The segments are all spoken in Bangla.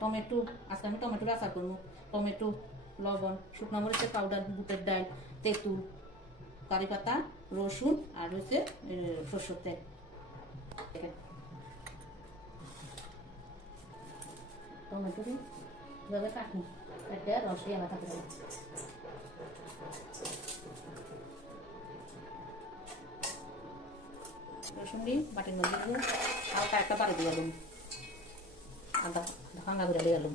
টমেটো, আজকে আমি টমেটোর আচার করবো। টমেটো, লবণ, শুকনো মরিচের পাউডার, বুটের ডাল, তেঁতুল, কারি পাতা, রসুন আর হচ্ছে সরষের তেল। টমেটো দিয়ে কাটি একটা রস দিয়ে আলাদা করে রসুন দিয়ে বাটির মধ্যে দিয়ে আর একটা বাড়ি দিয়ে আলুম আদা ভাঙা করে দিয়ে আলুম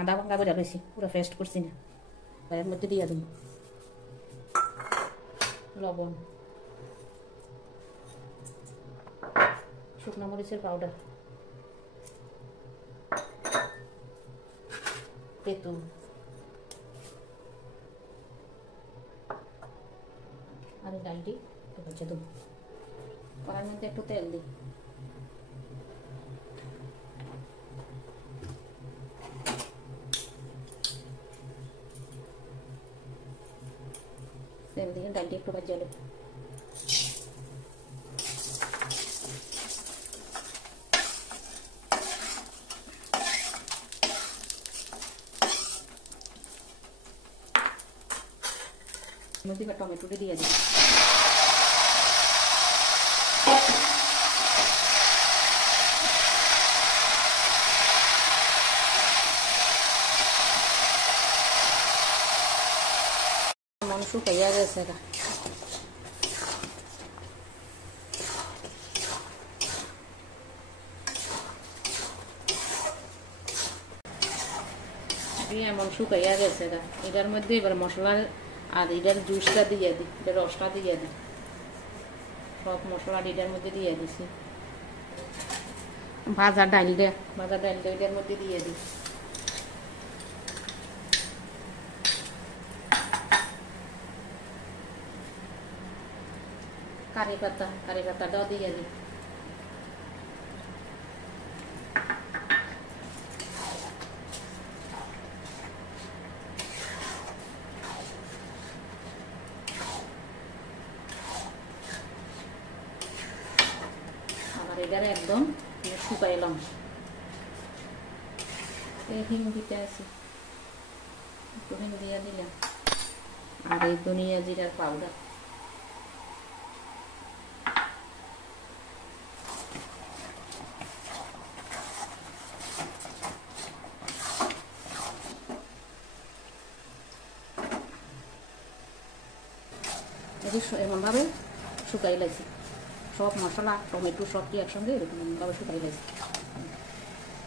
আদা ভাঙা করে বেশি পুরো পেস্ট করছি না এর মধ্যে দিয়ে দিন লবণ, শুকনো মরিচের পাউডার, তেঁতুল আর ডালটি হচ্ছে দেবো। কড়াইয়ের মধ্যে একটু তেল দিই, তেল দিয়ে ডালটি একটু ভাজা নেব। মধ্যে টমেটোটা দিয়ে দিই, মাংস শুকাইয়া গেছে গা। এমন শুকাইয়া গেছে গা। এটার মধ্যে এবার মশলা আর এটার জুসটা দিয়ে দিই, এটার রসটা দিয়ে দিই, সব মশলা এটার মধ্যে দিয়ে দিছি। ভাজা ডালটা এটার মধ্যে দিয়ে দিই, কারি পাতাটাও দিয়ে দিই, আবার এটারে একদম শুকাইলাম। এই হিং দিতে আছে, একটু হিং দিয়ে দিলাম আর এই ধনিয়া জিরার পাউডার, এমনভাবে শুকাই লাগছে সব মশলা টমেটো সব কি একসঙ্গে এরকমভাবে শুকাই লাগছে।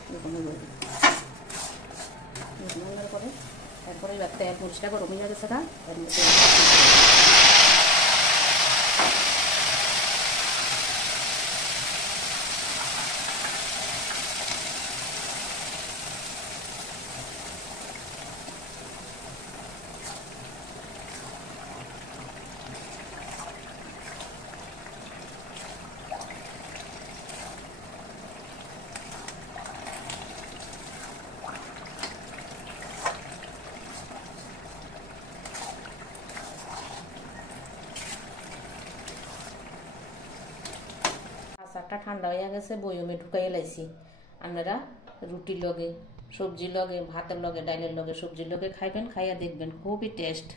এরকম করে তারপরে এবার তেল মরিচটা গরম হয়ে গেছে না, এর মধ্যে আচারটা ঠান্ডা হয়ে গেছে, বয়মে ঢুকাইয়া লাইছি। আপনারা রুটির লগে, সবজির লগে, ভাতের লগে, ডালের লগে, সবজির লগে খাইবেন, খাইয়া দেখবেন খুবই টেস্ট।